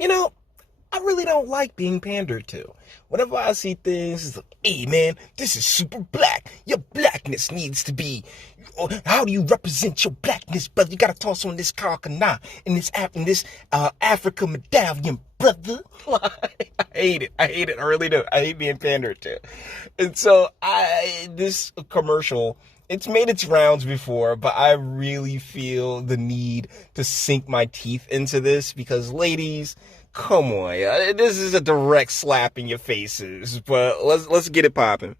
you know, I really don't like being pandered to. Whenever I see things, it's like, hey man, this is super black. Your blackness needs to be. How do you represent your blackness, brother? You gotta toss on this Karkana and this Africa medallion, brother. I hate it. I hate it. I really do. I hate being pandered to. And so this commercial, it's made its rounds before, but I really feel the need to sink my teeth into this because, ladies, come on, this is a direct slap in your faces. But let's get it popping.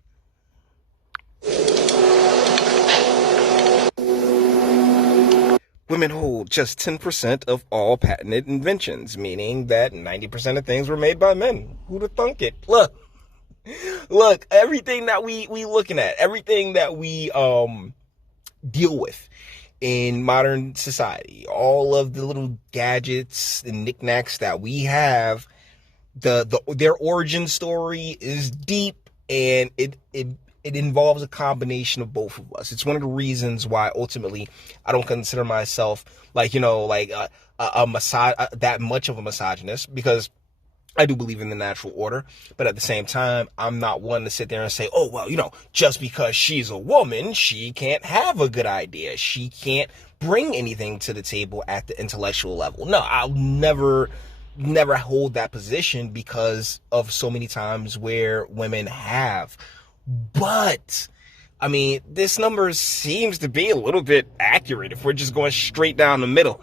Women hold just 10% of all patented inventions, meaning that 90% of things were made by men. Who'd have thunk it? Look, everything that we looking at, everything that we deal with in modern society, all of the little gadgets and knickknacks that we have, their origin story is deep, and it involves a combination of both of us. It's one of the reasons why ultimately I don't consider myself that much of a misogynist, because I do believe in the natural order, but at the same time, I'm not one to sit there and say, oh, well, just because she's a woman, she can't have a good idea. She can't bring anything to the table at the intellectual level. No, I'll never hold that position because of so many times where women have. But, I mean, this number seems to be a little bit accurate if we're just going straight down the middle.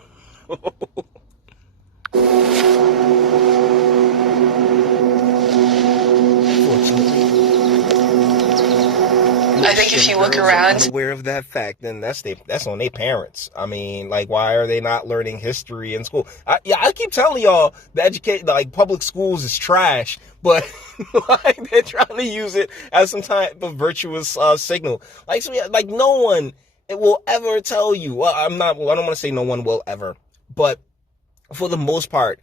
I think if you look around, aware of that fact, then that's on their parents. I mean, like, why are they not learning history in school? I keep telling y'all the public schools is trash, but like they're trying to use it as some type of virtuous signal. No one will ever tell you. Well, I don't want to say no one will ever, but for the most part,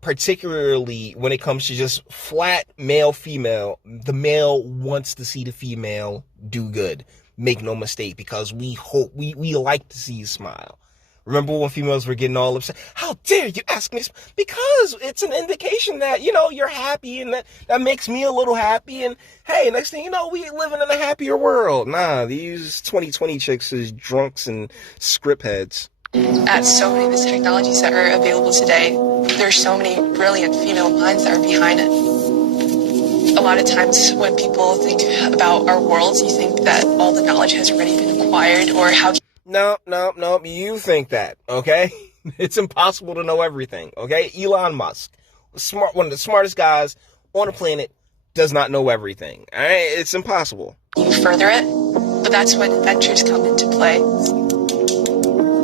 particularly when it comes to just flat male-female, the male wants to see the female do good. Make no mistake, because we like to see you smile. Remember when females were getting all upset? How dare you ask me this? Because it's an indication that, you're happy, and that makes me a little happy. And hey, next thing you know, we living in a happier world. Nah, these 2020 chicks is drunks and script heads. At so many of the technologies that are available today, there's so many brilliant female minds that are behind it. A lot of times when people think about our worlds, you think that all the knowledge has already been acquired, or how... No, you think that, okay? It's impossible to know everything, okay? Elon Musk, one of the smartest guys on the planet, does not know everything, all right? It's impossible. You further it, but that's when inventors come into play.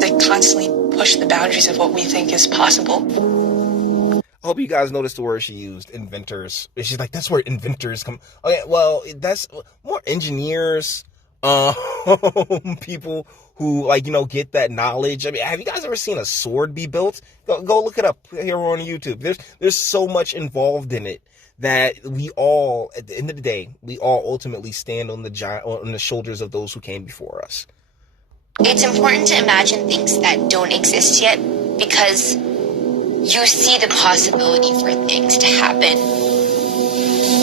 They constantly push the boundaries of what we think is possible. I hope you guys noticed the word she used, inventors. She's like, that's where inventors come. Okay, well, that's more engineers, people who get that knowledge. I mean, have you guys ever seen a sword be built? Go look it up here on YouTube. There's so much involved in it that we all, at the end of the day, we all ultimately stand on the shoulders of those who came before us. It's important to imagine things that don't exist yet, because you see the possibility for things to happen.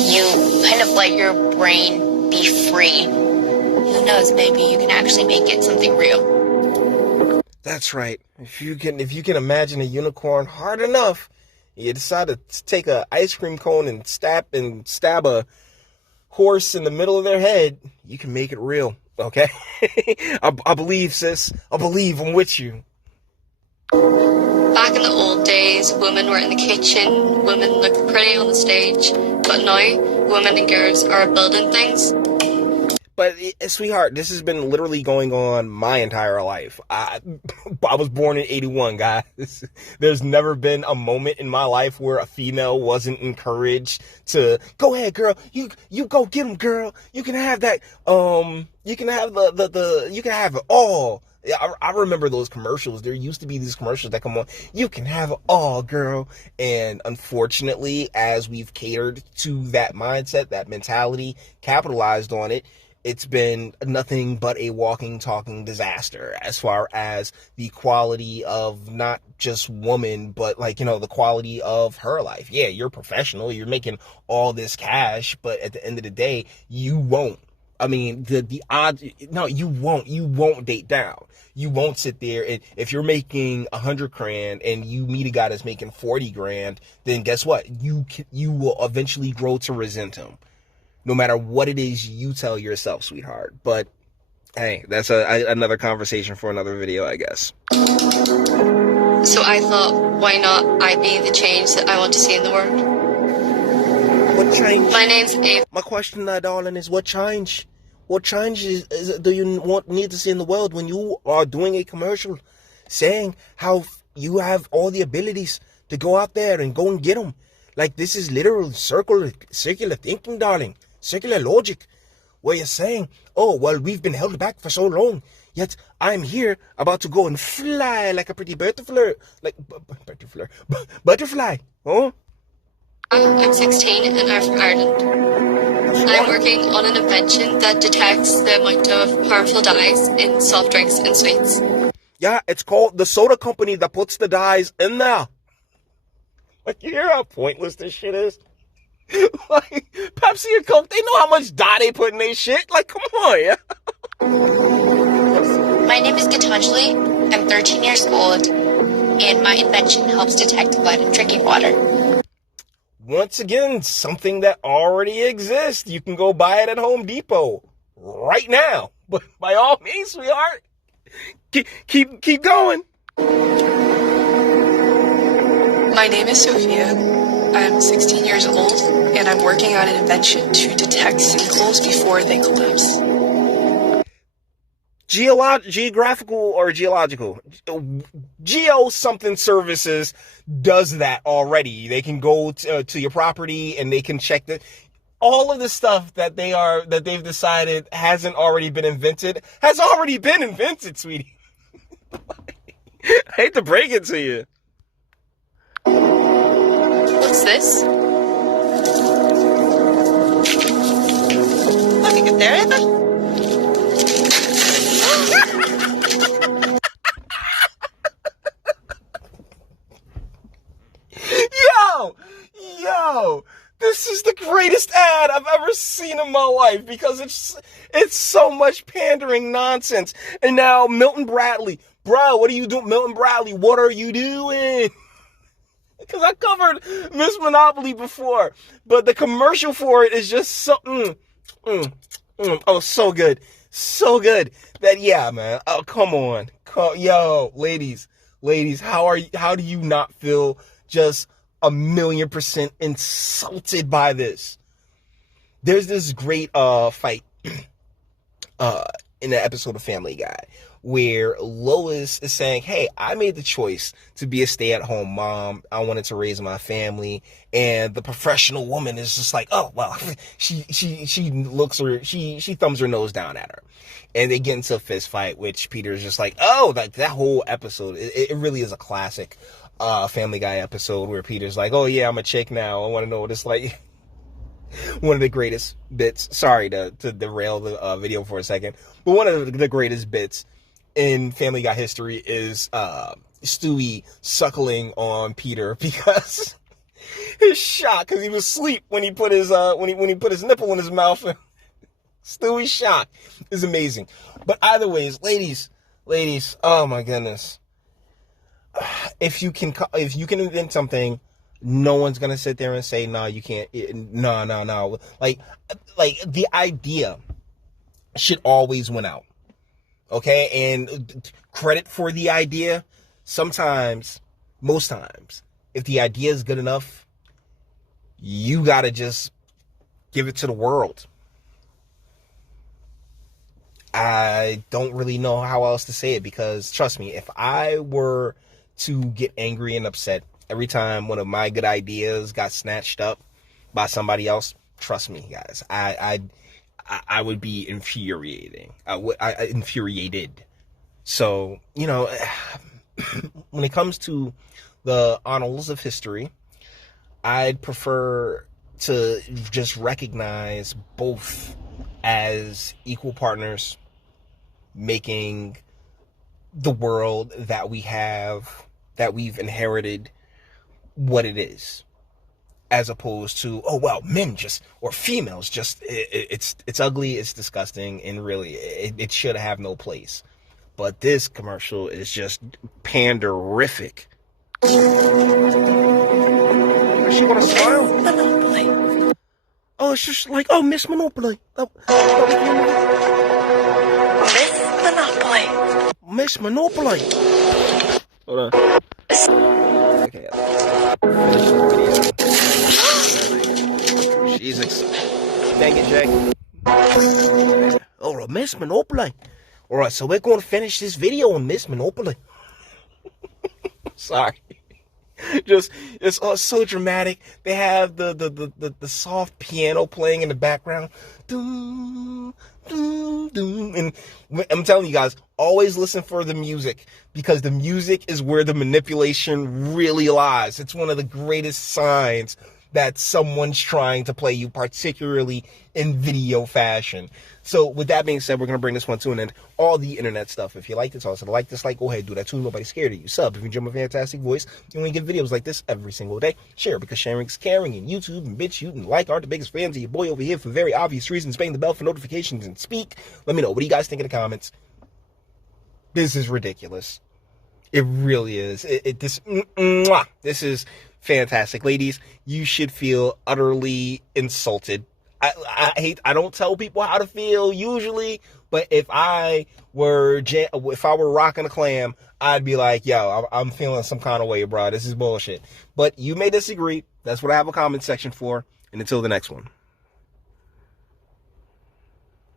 You kind of let your brain be free. Who knows, maybe you can actually make it something real. That's right. If you can imagine a unicorn hard enough, you decide to take an ice cream cone and stab a horse in the middle of their head, you can make it real. Okay? I believe, sis. I believe. I'm with you. Back in the old days, women were in the kitchen, women looked pretty on the stage, but now women and girls are building things. But, sweetheart, this has been literally going on my entire life. I was born in 81, guys. There's never been a moment in my life where a female wasn't encouraged to, go ahead, girl. You go get them, girl. You can have that, you can have you can have it all. I remember those commercials. There used to be these commercials that come on. You can have it all, girl. And unfortunately, as we've catered to that mindset, that mentality, capitalized on it, it's been nothing but a walking, talking disaster as far as the quality of not just woman, but like, the quality of her life. Yeah, you're professional, you're making all this cash, but at the end of the day, you won't. I mean, the odds, no, you won't date down. You won't sit there, and if you're making 100 grand and you meet a guy that's making 40 grand, then guess what? You will eventually grow to resent him, no matter what it is you tell yourself, sweetheart. But hey, that's another conversation for another video, I guess. So I thought, why not I be the change that I want to see in the world? What change? My name's Ava. My question, darling, is what change? What change do you need to see in the world when you are doing a commercial saying how you have all the abilities to go out there and go and get them? Like, this is literal circular thinking, darling. Circular logic. Where you're saying, oh, well, we've been held back for so long. Yet I'm here about to go and fly like a pretty butterfly. Like, butterfly. Oh? I'm 16 and I'm from Ireland. I'm working on an invention that detects the amount of harmful dyes in soft drinks and sweets. Yeah, it's called the soda company that puts the dyes in there. Like, you hear how pointless this shit is? Like, Pepsi and Coke, they know how much dye they put in their shit. Like, come on, yeah? My name is Gitanjali. I'm 13 years old, and my invention helps detect lead in drinking water. Once again, something that already exists. You can go buy it at Home Depot right now. But by all means, sweetheart, keep going. My name is Sophia. I'm 16 years old, and I'm working on an invention to detect sinkholes before they collapse. Geo something services does that already. They can go to your property and they can check that all of the stuff that they've decided hasn't already been invented has already been invented, sweetie. I hate to break it to you. What's this? Look at there. Yo, this is the greatest ad I've ever seen in my life because it's so much pandering nonsense. And now Milton Bradley, bro, what are you doing? Milton Bradley, what are you doing? Because I covered Miss Monopoly before, but the commercial for it is just so, oh, so good. So good that, yeah, man. Oh, come on. Yo, ladies, how do you not feel just 1,000,000% insulted by this? There's this great fight in the episode of Family Guy where Lois is saying, hey, I made the choice to be a stay-at-home mom. I wanted to raise my family. And the professional woman is just like, oh, well, she thumbs her nose down at her. And they get into a fist fight, which Peter's just like, oh, like that whole episode, it really is a classic Family Guy episode where Peter's like, oh yeah, I'm a chick now. I want to know what it's like. One of the greatest bits, sorry to derail the video for a second, but one of the greatest bits in Family Guy history is Stewie suckling on Peter because his shock, because he was asleep when he put his when he put his nipple in his mouth. Stewie's shock is amazing. But either ways, ladies, oh my goodness. If you can invent something, no one's gonna sit there and say, no, you can't. No. Like the idea should always win out. Okay, and credit for the idea. Sometimes, most times, if the idea is good enough, you gotta just give it to the world. I don't really know how else to say it because, trust me, if I were to get angry and upset every time one of my good ideas got snatched up by somebody else, trust me, guys, I would be infuriating. Infuriated. So, when it comes to the annals of history, I'd prefer to just recognize both as equal partners, making the world that we have, that we've inherited, what it is, as opposed to, oh well, men just, or females just, it's ugly, it's disgusting, and really it should have no place. But this commercial is just panderific. Is she gonna smile? Monopoly. Oh, it's just like, oh, Miss Monopoly. Miss Monopoly. Hold on. Okay. She's dang it, Jack. Oh, Miss Monopoly. All right, so we're going to finish this video on Miss Monopoly. Sorry. Just, it's so dramatic. They have the soft piano playing in the background. Doom, doom, doom. And I'm telling you guys, always listen for the music, because the music is where the manipulation really lies. It's one of the greatest signs that someone's trying to play you, particularly in video fashion. So with that being said, we're going to bring this one to an end. All the internet stuff. If you like this, also like, dislike, go ahead, do that too. Nobody's scared of you. Sub if you enjoy my fantastic voice. You want to get videos like this every single day. Share, because sharing is caring. And YouTube and Bitchute and like aren't the biggest fans of your boy over here for very obvious reasons. Bang the bell for notifications and speak. Let me know. What do you guys think in the comments? This is ridiculous. It really is. This is fantastic. Ladies, you should feel utterly insulted. I don't tell people how to feel usually, but if I were rocking a clam, I'd be like, yo, I'm feeling some kind of way, bro. This is bullshit. But you may disagree. That's what I have a comment section for. And until the next one.